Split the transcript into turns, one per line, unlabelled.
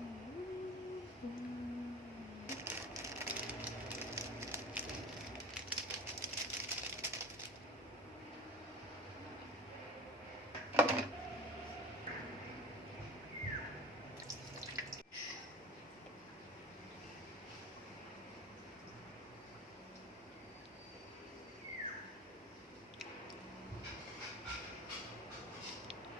Mm-hmm.